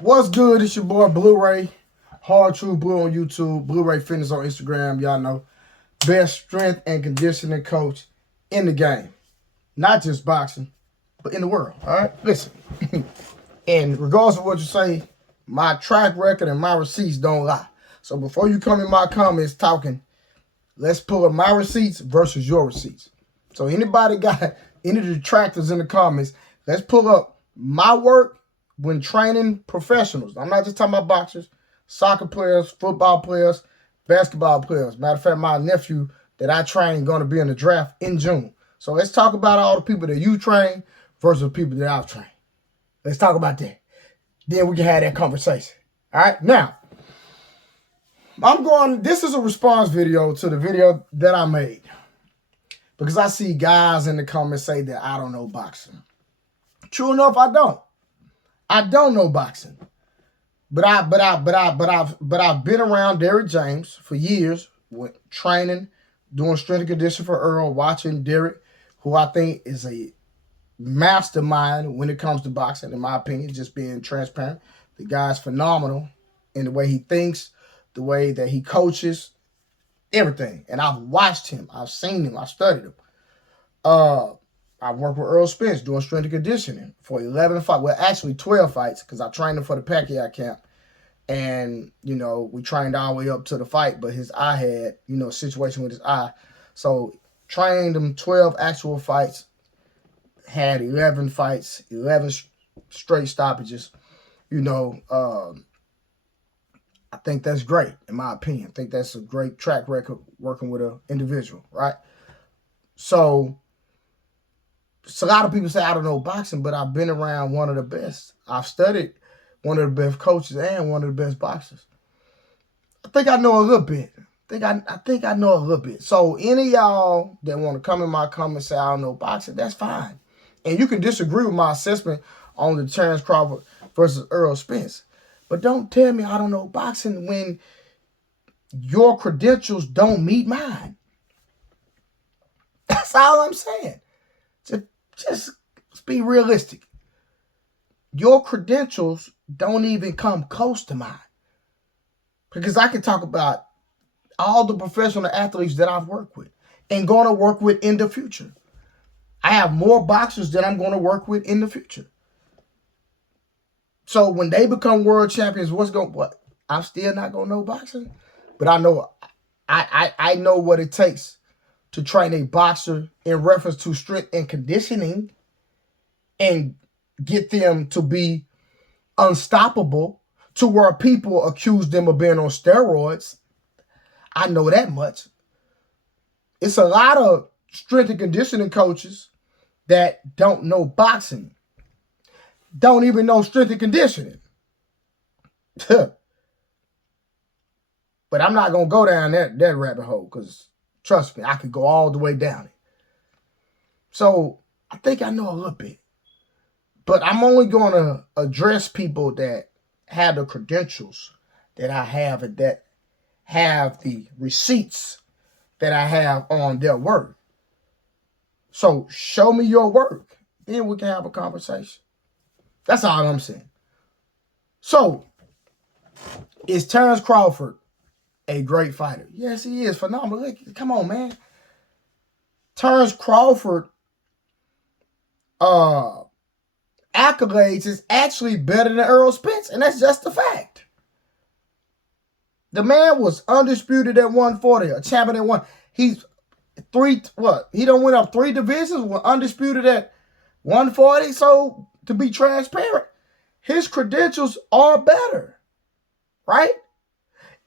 What's good? It's your boy BlueRay. Hard True Blue on YouTube. BlueRayfitness on Instagram. Y'all know. Best strength and conditioning coach in the game. Not just boxing, but in the world. All right? Listen. And regardless of what you say, my track record and my receipts don't lie. So before you come in my comments talking, let's pull up my receipts versus your receipts. So anybody got any detractors in the comments, let's pull up my work when training professionals. I'm not just talking about boxers, soccer players, football players, basketball players. Matter of fact, my nephew that I train going to be in the draft in June. So let's talk about all the people that you train versus the people that I've trained. Let's talk about that. Then we can have that conversation. All right? Now, this is a response video to the video that I made. Because I see guys in the comments say that I don't know boxing. True enough, I don't. I don't know boxing, but I've been around Derrick James for years, training, doing strength and conditioning for Earl, watching Derrick, who I think is a mastermind when it comes to boxing, in my opinion, just being transparent. The guy's phenomenal in the way he thinks, the way that he coaches, everything. And I've watched him, I've seen him, I've studied him. I worked with Spence doing strength and conditioning for 11 fights. Well, actually 12 fights because I trained him for the Pacquiao camp. And, you know, we trained all the way up to the fight, but his eye had, you know, a situation with his eye. So trained him 12 actual fights, had 11 fights, 11 straight stoppages. You know, I think that's great, in my opinion. I think that's a great track record working with an individual, right? So a lot of people say I don't know boxing, but I've been around one of the best. I've studied one of the best coaches and one of the best boxers. I think I know a little bit. I think I know a little bit. So any of y'all that want to come in my comments and say I don't know boxing, that's fine. And you can disagree with my assessment on the Terrence Crawford versus Earl Spence. But don't tell me I don't know boxing when your credentials don't meet mine. That's all I'm saying. Just be realistic. Your credentials don't even come close to mine. Because I can talk about all the professional athletes that I've worked with and going to work with in the future. I have more boxers that I'm going to work with in the future. So when they become world champions, I'm still not going to know boxing. But I know I know what it takes to train a boxer in reference to strength and conditioning and get them to be unstoppable to where people accuse them of being on steroids. I know that much. It's a lot of strength and conditioning coaches that don't know boxing, don't even know strength and conditioning. But I'm not going to go down that rabbit hole because trust me, I could go all the way down it. So I think I know a little bit. But I'm only going to address people that have the credentials that I have and that have the receipts that I have on their work. So show me your work. Then we can have a conversation. That's all I'm saying. So, is Terrence Crawford a great fighter? Yes, he is. Phenomenal. Look, come on, man. Terrence Crawford accolades is actually better than Earl Spence, and that's just a fact. The man was undisputed at 140, a champion at one. He's he done went up 3 divisions, was undisputed at 140. So to be transparent, his credentials are better, right?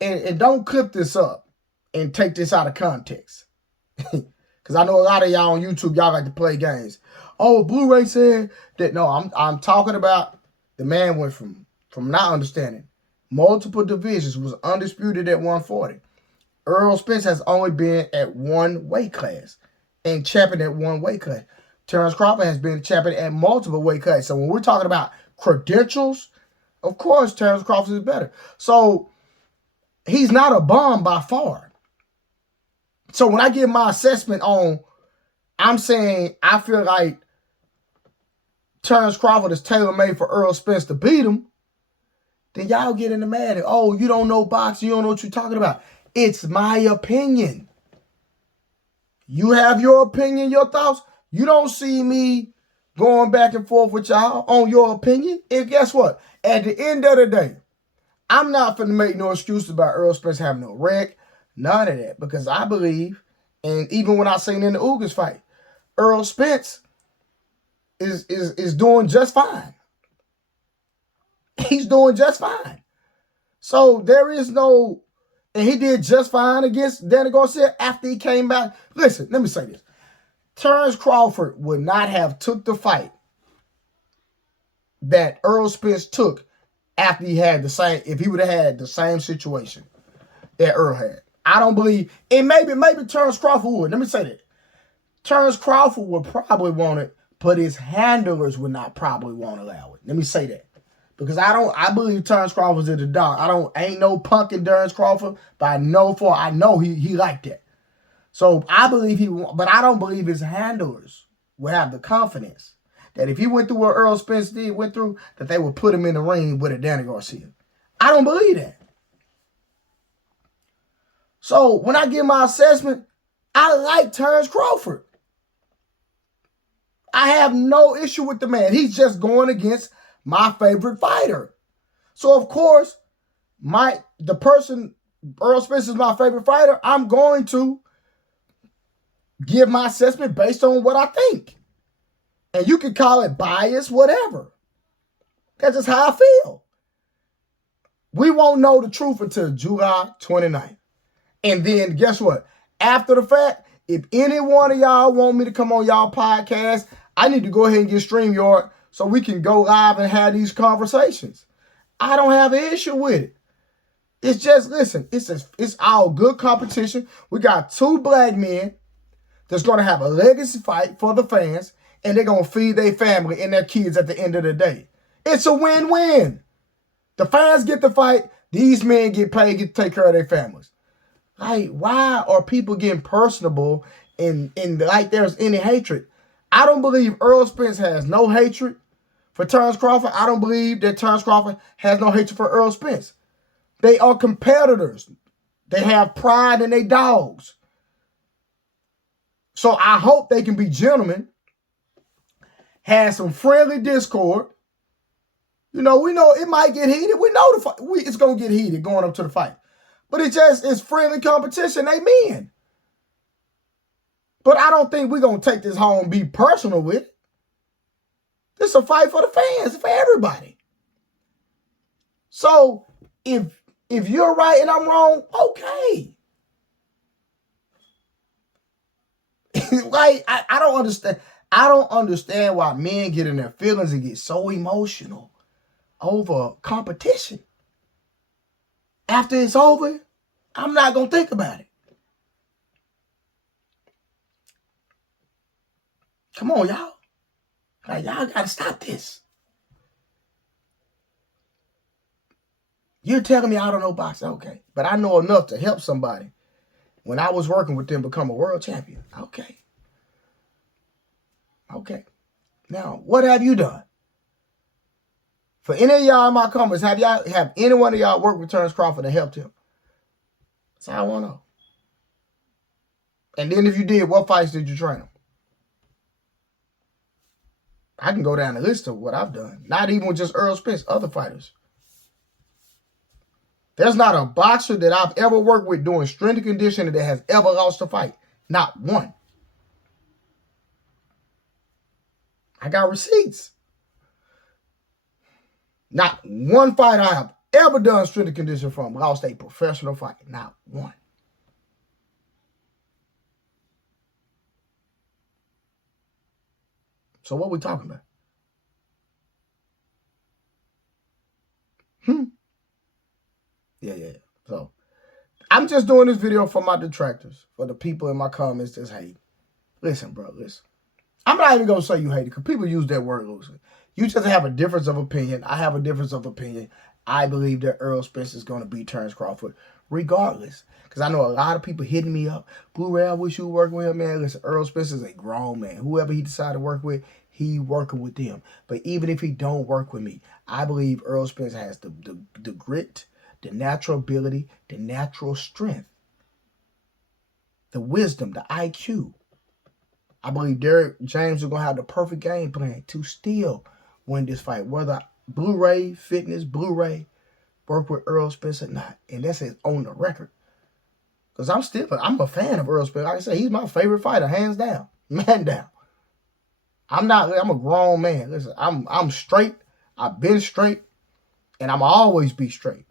And don't clip this up and take this out of context. Because I know a lot of y'all on YouTube, y'all like to play games. Oh, BlueRay said that. No, I'm talking about the man went from not understanding multiple divisions, was undisputed at 140. Earl Spence has only been at one weight class and champion at one weight class. Terrence Crawford has been champion at multiple weight classes. So when we're talking about credentials, of course, Terrence Crawford is better. So he's not a bum by far. So when I give my assessment on, I'm saying I feel like Terrence Crawford is tailor-made for Earl Spence to beat him, then y'all get in the mad. Oh, you don't know boxing. You don't know what you're talking about. It's my opinion. You have your opinion, your thoughts. You don't see me going back and forth with y'all on your opinion. And guess what? At the end of the day, I'm not finna make no excuses about Earl Spence having no wreck. None of that. Because I believe, and even when I seen in the Ugas fight, Earl Spence is doing just fine. He's doing just fine. So there is no, and he did just fine against Danny Garcia after he came back. Listen, let me say this. Terrence Crawford would not have took the fight that Earl Spence took after he had the same, if he would have had the same situation that Earl had. I don't believe, and maybe Terrence Crawford would. Let me say that. Terrence Crawford would probably want it, but his handlers would not probably want to allow it. Let me say that. Because I believe Terrence Crawford's in the dog. Ain't no punking Terrence Crawford, but I know he liked that. So I believe but I don't believe his handlers will have the confidence that if he went through what Earl Spence went through, that they would put him in the ring with a Danny Garcia. I don't believe that. So when I give my assessment, I like Terrence Crawford. I have no issue with the man. He's just going against my favorite fighter. So of course, Earl Spence is my favorite fighter. I'm going to give my assessment based on what I think. And you can call it bias, whatever. That's just how I feel. We won't know the truth until July 29th. And then guess what? After the fact, if any one of y'all want me to come on y'all podcast, I need to go ahead and get StreamYard so we can go live and have these conversations. I don't have an issue with it. It's just, listen, it's all good competition. We got two black men that's going to have a legacy fight for the fans, and they're going to feed their family and their kids at the end of the day. It's a win-win. The fans get to fight. These men get paid, get to take care of their families. Like, why are people getting personable and like there's any hatred? I don't believe Earl Spence has no hatred for Terrence Crawford. I don't believe that Terrence Crawford has no hatred for Earl Spence. They are competitors. They have pride in their dogs. So I hope they can be gentlemen, have some friendly discord. You know, we know it might get heated. We know it's going to get heated going up to the fight. But it's friendly competition. They men. But I don't think we're going to take this home and be personal with it. This is a fight for the fans, for everybody. So if you're right and I'm wrong, okay. Like, I don't understand. I don't understand why men get in their feelings and get so emotional over competition. After it's over, I'm not going to think about it. Come on, y'all. Like, y'all got to stop this. You're telling me I don't know boxing. Okay. But I know enough to help somebody when I was working with them become a world champion. Okay. Okay. Now, what have you done? For any of y'all in my comments, have any one of y'all worked with Terrence Crawford and helped him? That's all I want to know. And then if you did, what fights did you train him? I can go down the list of what I've done. Not even just Earl Spence, other fighters. There's not a boxer that I've ever worked with doing strength and conditioning that has ever lost a fight. Not one. I got receipts. Not one fight I have ever done strength and conditioning from lost a professional fight. Not one. So what we talking about? Yeah. So I'm just doing this video for my detractors, for the people in my comments that's hate. Listen, bro, listen. I'm not even going to say you hate it because people use that word loosely. You just have a difference of opinion. I have a difference of opinion. I believe that Earl Spence is going to beat Terrence Crawford regardless. Because I know a lot of people hitting me up. BlueRay, I wish you were working with him, man. Listen, Earl Spence is a grown man. Whoever he decided to work with, he working with them. But even if he don't work with me, I believe Earl Spence has the grit, the natural ability, the natural strength, the wisdom, the IQ. I believe Derek James is going to have the perfect game plan to still win this fight. Whether Bluerayfitness, BlueRay, work with Earl Spence or not. And that's on the record. Because I'm a fan of Earl Spence. Like I said, he's my favorite fighter, hands down. Man down. I'm a grown man. Listen, I'm straight. I've been straight. And I'm always be straight.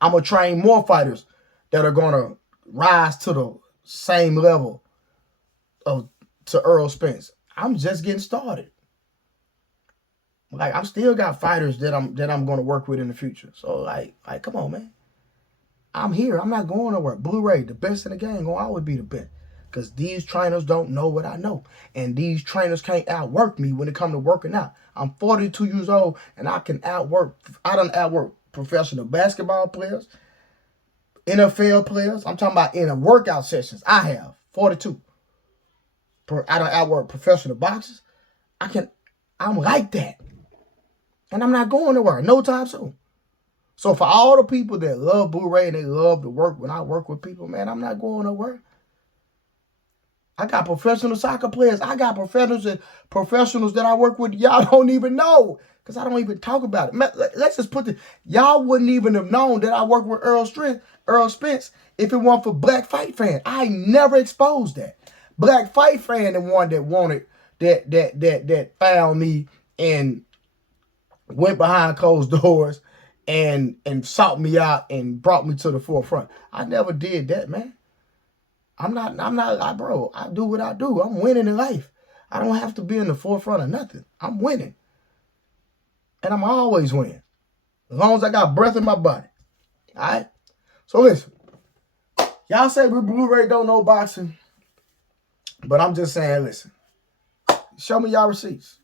I'm going to train more fighters that are going to rise to the same level to Earl Spence. I'm just getting started. Like, I'm still got fighters that I'm going to work with in the future. So, like, come on, man. I'm here. I'm not going nowhere. BlueRay, the best in the game, gonna always be the best. Because these trainers don't know what I know. And these trainers can't outwork me when it comes to working out. I'm 42 years old, and I done outwork professional basketball players, NFL players. I'm talking about in a workout sessions. I have 42. I done outwork professional boxers. I'm like that. And I'm not going nowhere no time soon. So for all the people that love BlueRay and they love to work when I work with people, man, I'm not going nowhere. I got professional soccer players. I got professionals that I work with. Y'all don't even know because I don't even talk about it. Man, let's just put y'all wouldn't even have known that I work with Earl Spence if it weren't for Black Fight Fan. I never exposed that. Black Fight Fan, the one that wanted that found me and went behind closed doors and sought me out and brought me to the forefront. I never did that, man. I'm not, bro, I do what I do. I'm winning in life. I don't have to be in the forefront of nothing. I'm winning. And I'm always winning. As long as I got breath in my body. All right? So listen. Y'all say BlueRay don't know boxing. But I'm just saying, listen. Show me y'all receipts.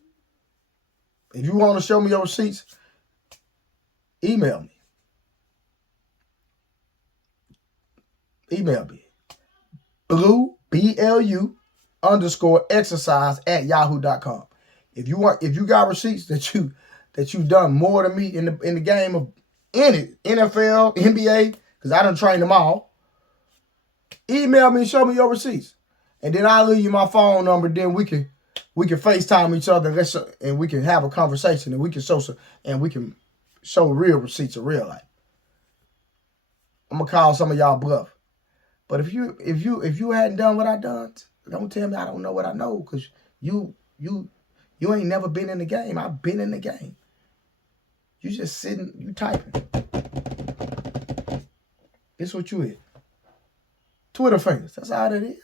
If you want to show me your receipts, email me. Email me. BLU_exercise@yahoo.com. If you got receipts that you've done more than me in the game of any NFL, NBA, because I done trained them all, email me and show me your receipts. And then I'll leave you my phone number, then we can FaceTime each other and we can have a conversation and we can show real receipts of real life. I'm gonna call some of y'all bluff. But if you hadn't done what I done, don't tell me I don't know what I know, because you ain't never been in the game. I've been in the game. You just sitting, you typing. It's what you is. Twitter fingers. That's all that is.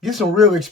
Get some real experience.